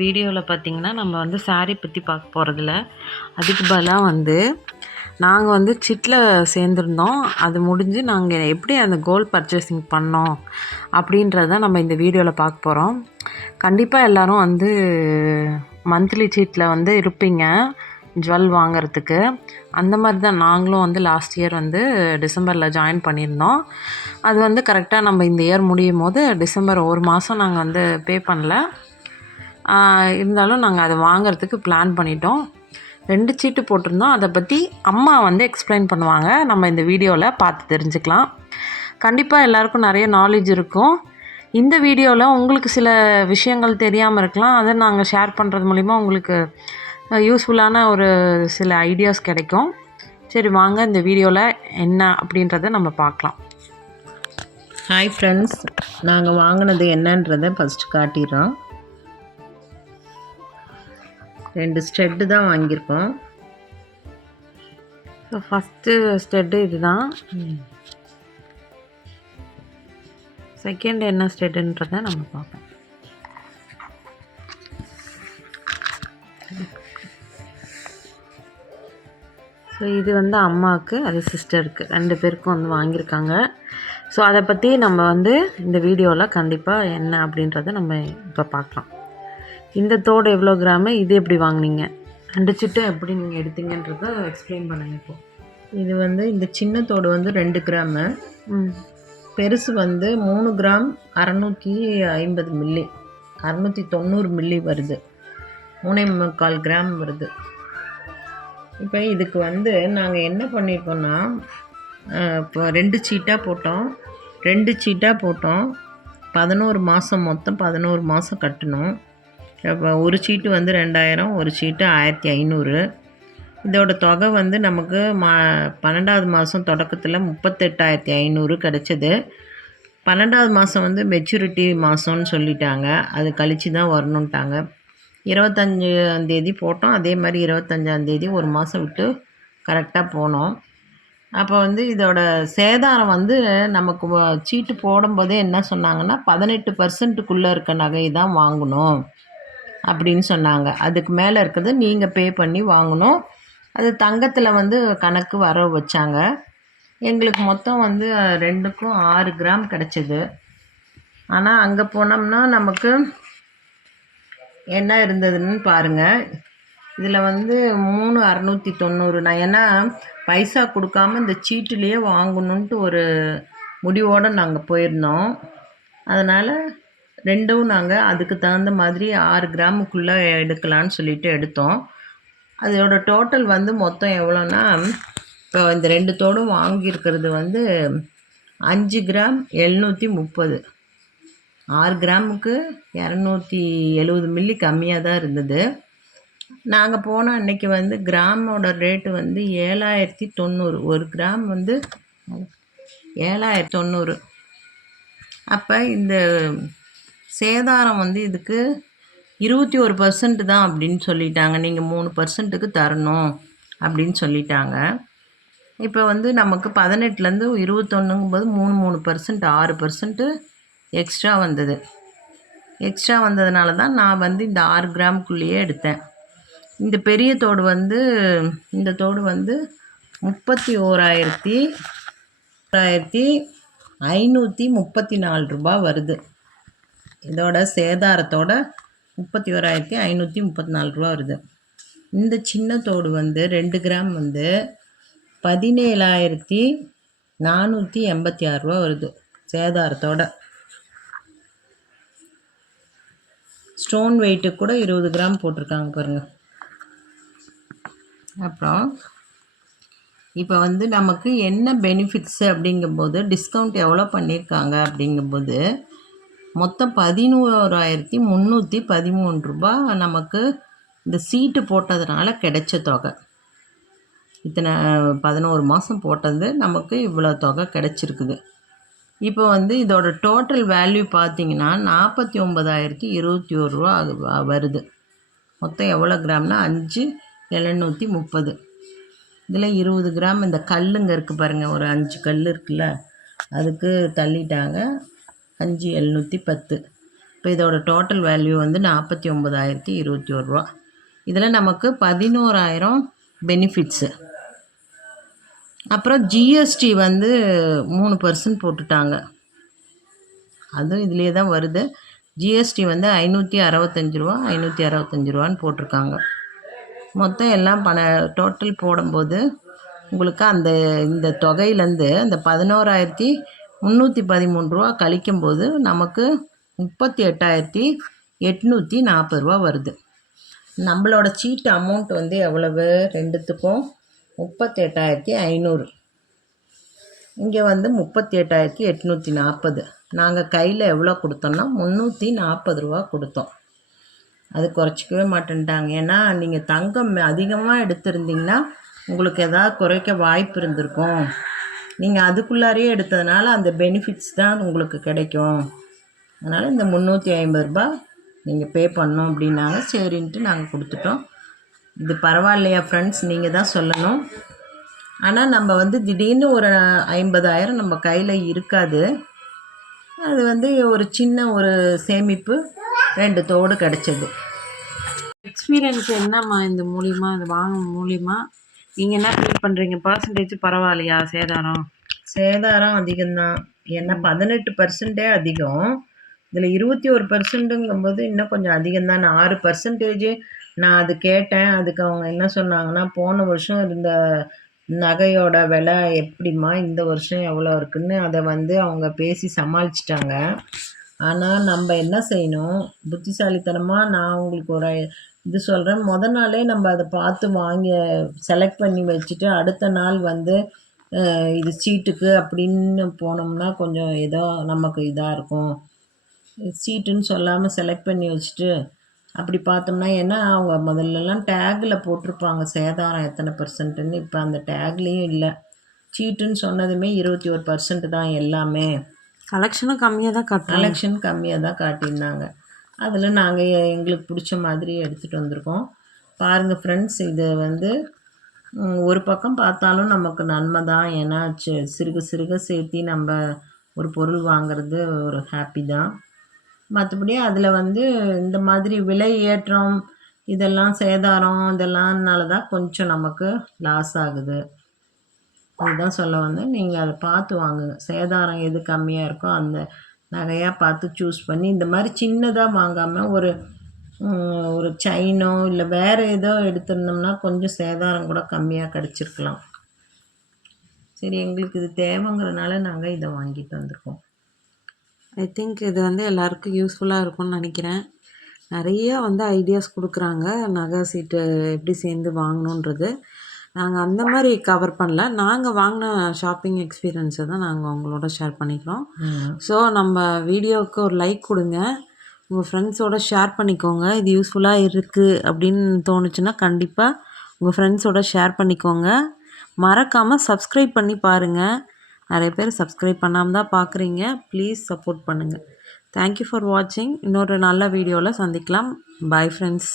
வீடியோவில் பார்த்தீங்கன்னா நம்ம வந்து சாரீ பற்றி பார்க்க போகிறதில்ல. அதுக்கு பதிலாக வந்து நாங்கள் வந்து சிட்டில் சேர்ந்துருந்தோம். அது முடிஞ்சு நாங்கள் எப்படி அந்த கோல்ட் பர்ச்சேசிங் பண்ணோம் அப்படின்றத நம்ம இந்த வீடியோவில் பார்க்க போகிறோம். கண்டிப்பாக எல்லோரும் வந்து மந்த்லி சீட்டில் வந்து இருப்பீங்க ஜுவல் வாங்கிறதுக்கு. அந்த மாதிரி தான் நாங்களும் வந்து லாஸ்ட் இயர் வந்து டிசம்பரில் ஜாயின் பண்ணியிருந்தோம். அது வந்து கரெக்டாக நம்ம இந்த இயர் முடியும் போது டிசம்பர் ஒரு மாதம் நாங்கள் வந்து பே பண்ணல. இருந்தாலும் நாங்கள் அதை வாங்கிறதுக்கு பிளான் பண்ணிட்டோம். 2 சீட்டு போட்டிருந்தோம். அதை பற்றி அம்மா வந்து எக்ஸ்பிளைன் பண்ணுவாங்க. நம்ம இந்த வீடியோவில் பார்த்து தெரிஞ்சுக்கலாம். கண்டிப்பாக எல்லாருக்கும் நிறைய நாலேஜ் இருக்கும். இந்த வீடியோவில் உங்களுக்கு சில விஷயங்கள் தெரியாமல் இருக்கலாம். அதை நாங்கள் ஷேர் பண்ணுறது மூலிமா உங்களுக்கு யூஸ்ஃபுல்லான ஒரு சில ஐடியாஸ் கிடைக்கும். சரி வாங்க இந்த வீடியோவில் என்ன அப்படின்றத நம்ம பார்க்கலாம். ஹாய் ஃப்ரெண்ட்ஸ், நாங்கள் வாங்கினது என்னன்றதை ஃபஸ்ட்டு காட்டிடுறோம். 2 ஸ்டெட்டு தான் வாங்கியிருக்கோம். ஸோ ஃபஸ்ட்டு ஸ்டெட்டு இது தான். செகண்ட் என்ன ஸ்டெட்டுன்றதை நம்ம பார்ப்போம். ஸோ இது வந்து அம்மாவுக்கு, அது சிஸ்டருக்கு, 2 பேருக்கும் வந்து வாங்கியிருக்காங்க. ஸோ அதை பற்றி நம்ம வந்து இந்த வீடியோவில் கண்டிப்பாக என்ன அப்படின்றத நம்ம இப்போ பார்க்கலாம். இந்த தோடு எவ்வளோ கிராமு, இது எப்படி வாங்கினீங்க, 2 சிட்டும் எப்படி நீங்கள் எடுத்தீங்கன்றத எக்ஸ்பிளைன் பண்ணுங்க. இப்போ இது வந்து இந்த சின்ன தோடு வந்து 2 கிராமு, பெருசு வந்து 3 கிராம் 650 மில்லி, 690 மில்லி வருது, 3.25 கிராம் வருது. இப்போ இதுக்கு வந்து நாங்கள் என்ன பண்ணியிருக்கோன்னா, இப்போ 2 சீட்டாக போட்டோம். 11 மாதம், மொத்தம் 11 மாதம் கட்டணும். இப்போ ஒரு சீட்டு வந்து 2000, ஒரு சீட்டு 1500. இதோட தொகை வந்து நமக்கு 12வது மாதம் தொடக்கத்தில் 38,500 கிடச்சிது. 12வது மாதம் வந்து மெச்சூரிட்டி மாதம்னு சொல்லிட்டாங்க. அது கழித்து தான் வரணுன்ட்டாங்க. 25ஆந்தேதி போட்டோம். அதே மாதிரி 25ஆந்தேதி ஒரு மாதம் விட்டு கரெக்டாக போனோம். அப்போ வந்து இதோட சேதாரம் வந்து நமக்கு சீட்டு போடும்போதே என்ன சொன்னாங்கன்னா 18% இருக்க நகை தான் வாங்கணும் அப்படின்னு சொன்னாங்க. அதுக்கு மேலே இருக்கிறது நீங்கள் பே பண்ணி வாங்கணும். அது தங்கத்தில் வந்து கணக்கு வர வச்சாங்க. எங்களுக்கு மொத்தம் வந்து 2க்கும் 6 கிராம் கிடச்சிது. ஆனால் அங்கே போனோம்னா நமக்கு என்ன இருந்ததுன்னு பாருங்கள். இதில் வந்து 3,690. நான் ஏன்னா பைசா கொடுக்காம இந்த சீட்டுலேயே வாங்கணுன்ட்டு ஒரு முடிவோடு நாங்கள் போயிருந்தோம். அதனால் 2ம் நாங்கள் அதுக்கு தகுந்த மாதிரி 6 கிராமுக்குள்ளே எடுக்கலான்னு சொல்லிட்டு எடுத்தோம். அதோட டோட்டல் வந்து மொத்தம் எவ்வளோன்னா, இப்போ இந்த 2 தோடும் வாங்கியிருக்கிறது வந்து 5 கிராம் 730. 6 கிராமுக்கு 270 மில்லி கம்மியாக தான் இருந்தது. நாங்கள் போன அன்னைக்கு வந்து கிராமோட ரேட்டு வந்து 7,090. ஒரு கிராம் வந்து 7,090. அப்போ இந்த சேதாரம் வந்து இதுக்கு 21% தான் அப்படின்னு சொல்லிட்டாங்க. நீங்கள் 3%க்கு தரணும் அப்படின்னு சொல்லிட்டாங்க. இப்போ வந்து நமக்கு 18லேருந்து 21ங்கும்போது 3% 6% எக்ஸ்ட்ரா வந்தது. எக்ஸ்ட்ரா வந்ததுனால தான் நான் வந்து இந்த 6 கிராமுக்குள்ளேயே எடுத்தேன். இந்த பெரிய தோடு வந்து இந்த தோடு வந்து 31,534 ரூபா வருது. இதோட சேதாரத்தோட 31,534 ரூபா வருது. இந்த சின்ன தோடு வந்து 2 கிராம் வந்து 17,486 ரூபா வருது சேதாரத்தோட. ஸ்டோன் வெயிட்டு கூட 20 கிராம் போட்டிருக்காங்க பாருங்கள். அப்புறம் இப்போ வந்து நமக்கு என்ன பெனிஃபிட்ஸு அப்படிங்கும்போது, டிஸ்கவுண்ட் எவ்வளோ பண்ணியிருக்காங்க அப்படிங்கும்போது, மொத்தம் 11,313 ரூபா நமக்கு இந்த சீட்டு போட்டதுனால கிடைச்ச தொகை. இத்தனை 11 மாதம் போட்டது நமக்கு இவ்வளோ தொகை கிடச்சிருக்குது. இப்போ வந்து இதோட டோட்டல் வேல்யூ பார்த்திங்கன்னா 49,021 ரூபா வருது. மொத்தம் எவ்வளோ கிராம்னா 5,730. இதில் 20 கிராம் இந்த கல்லுங்க இருக்குது பாருங்கள், ஒரு 5 கல் இருக்குல்ல, அதுக்கு தள்ளிட்டாங்க. 5,710. இப்போ இதோட டோட்டல் வேல்யூ வந்து 49,021 ரூபா. இதில் நமக்கு 11,000 பெனிஃபிட்ஸு. அப்புறம் ஜிஎஸ்டி வந்து 3% போட்டுட்டாங்க. அதுவும் இதிலே தான் வருது. ஜிஎஸ்டி வந்து 565 ரூபா 565 ரூபான்னு போட்டிருக்காங்க. மொத்தம் எல்லாம் டோட்டல் போடும்போது உங்களுக்கு இந்த தொகையிலேருந்து அந்த 11,313 ரூபா கழிக்கும்போது நமக்கு 38,840 ரூபா வருது. நம்மளோட சீட்டு அமௌண்ட் வந்து எவ்வளவு? ரெண்டுத்துக்கும் 38,500. இங்கே வந்து 38,840. நாங்கள் கையில் எவ்வளோ கொடுத்தோம்னா 340 ரூபா கொடுத்தோம். அது குறைச்சிக்கவே மாட்டேன்ட்டாங்க. ஏன்னா நீங்கள் தங்கம் அதிகமாக எடுத்திருந்தீங்கன்னா உங்களுக்கு எதாவது குறைக்க வாய்ப்பு இருந்திருக்கும். நீங்கள் அதுக்குள்ளாரையே எடுத்ததுனால அந்த பெனிஃபிட்ஸ் தான் உங்களுக்கு கிடைக்கும். அதனால் இந்த 350 ரூபா நீங்கள் பே பண்ணோம் அப்படின்னாங்க. சரின்ட்டு நாங்கள் கொடுத்துட்டோம். இது பரவாயில்லையா ஃப்ரெண்ட்ஸ்? நீங்கள் தான் சொல்லணும். ஆனால் நம்ம வந்து திடீர்னு ஒரு 50,000 நம்ம கையில் இருக்காது. அது வந்து ஒரு சின்ன ஒரு சேமிப்பு 2 தோடு கிடச்சிது. எக்ஸ்பீரியன்ஸ் என்னம்மா இந்த மூலிமா, இது வாங்க மூலிமா நீங்கள் என்ன ஃபீல் பண்ணுறீங்க? பர்சன்டேஜ் பரவாயில்லையா? சேதாரம் அதிகம்தான். ஏன்னா 18% அதிகம். இதில் 21%ங்கும்போது இன்னும் கொஞ்சம் அதிகம்தான். 6% நான் அது கேட்டேன். அதுக்கு அவங்க என்ன சொன்னாங்கன்னா, போன வருஷம் இருந்த நகையோட விலை எப்படிம்மா, இந்த வருஷம் எவ்வளோ இருக்குன்னு அதை வந்து அவங்க பேசி சமாளிச்சிட்டாங்க. ஆனால் நம்ம என்ன செய்யணும், புத்திசாலித்தனமாக நான் உங்களுக்கு ஒரு இது சொல்கிறேன். நாளே நம்ம அதை பார்த்து வாங்கி செலக்ட் பண்ணி வச்சுட்டு அடுத்த நாள் வந்து இது சீட்டுக்கு அப்படின்னு போனோம்னா கொஞ்சம் ஏதோ நமக்கு இதாக இருக்கும். சீட்டுன்னு சொல்லாமல் செலக்ட் பண்ணி வச்சுட்டு அப்படி பார்த்தோம்னா, ஏன்னா அவங்க முதல்லலாம் டேக்கில் போட்டிருப்பாங்க சேதாரம் எத்தனை பர்சன்ட்டுன்னு. இப்போ அந்த டேக்லேயும் இல்லை. சீட்டுன்னு சொன்னதுமே 21% தான் எல்லாமே. கலெக்ஷனும் கம்மியாக தான் காட்டியிருந்தாங்க. அதில் நாங்கள் எங்களுக்கு பிடிச்ச மாதிரி எடுத்துகிட்டு வந்திருக்கோம். பாருங்கள் ஃப்ரெண்ட்ஸ், இது வந்து ஒரு பக்கம் பார்த்தாலும் நமக்கு நன்மை தான். ஏன்னா சிறுக சிறுக சேர்த்தி நம்ம ஒரு பொருள் வாங்கிறது ஒரு ஹாப்பி தான். மற்றபடி அதில் வந்து இந்த மாதிரி விலை ஏற்றம், இதெல்லாம் சேதாரம், இதெல்லாம்னால தான் கொஞ்சம் நமக்கு லாஸ் ஆகுது. அதுதான் சொல்ல வந்தேன். நீங்கள் அதை பார்த்து வாங்குங்க. சேதாரம் எது கம்மியாக இருக்கோ அந்த நகையாக பார்த்து சூஸ் பண்ணி, இந்த மாதிரி சின்னதாக வாங்காமல் ஒரு செயினோ இல்லை வேறு ஏதோ எடுத்திருந்தோம்னா கொஞ்சம் சேதாரம் கூட கம்மியாக கிடச்சிருக்கலாம். சரி, எங்களுக்கு இது தேவைங்கிறனால நாங்கள் இதை வாங்கிட்டு வந்திருக்கோம். ஐ திங்க் இது வந்து எல்லாருக்கும் யூஸ்ஃபுல்லாக இருக்கும்னு நினைக்கிறேன். நிறைய வந்து ஐடியாஸ் கொடுக்குறாங்க, நகை சீட்டு எப்படி சேர்ந்து வாங்கணுன்றது. நாங்கள் அந்த மாதிரி கவர் பண்ணல. நாங்கள் வாங்கின ஷாப்பிங் எக்ஸ்பீரியன்ஸை தான் நாங்கள் உங்களோட ஷேர் பண்ணிக்கிறோம். ஸோ நம்ம வீடியோவுக்கு ஒரு லைக் கொடுங்க, உங்கள் ஃப்ரெண்ட்ஸோட ஷேர் பண்ணிக்கோங்க. இது யூஸ்ஃபுல்லாக இருக்குது அப்படின்னு தோணுச்சுன்னா கண்டிப்பாக உங்கள் ஃப்ரெண்ட்ஸோட ஷேர் பண்ணிக்கோங்க. மறக்காமல் சப்ஸ்கிரைப் பண்ணி பாருங்கள். நிறைய பேர் சப்ஸ்கிரைப் பண்ணாமல் தான் பார்க்குறீங்க. ப்ளீஸ் சப்போர்ட் பண்ணுங்கள். தேங்க்யூ ஃபார் வாட்சிங். இன்னொரு நல்ல வீடியோவில் சந்திக்கலாம். Bye friends.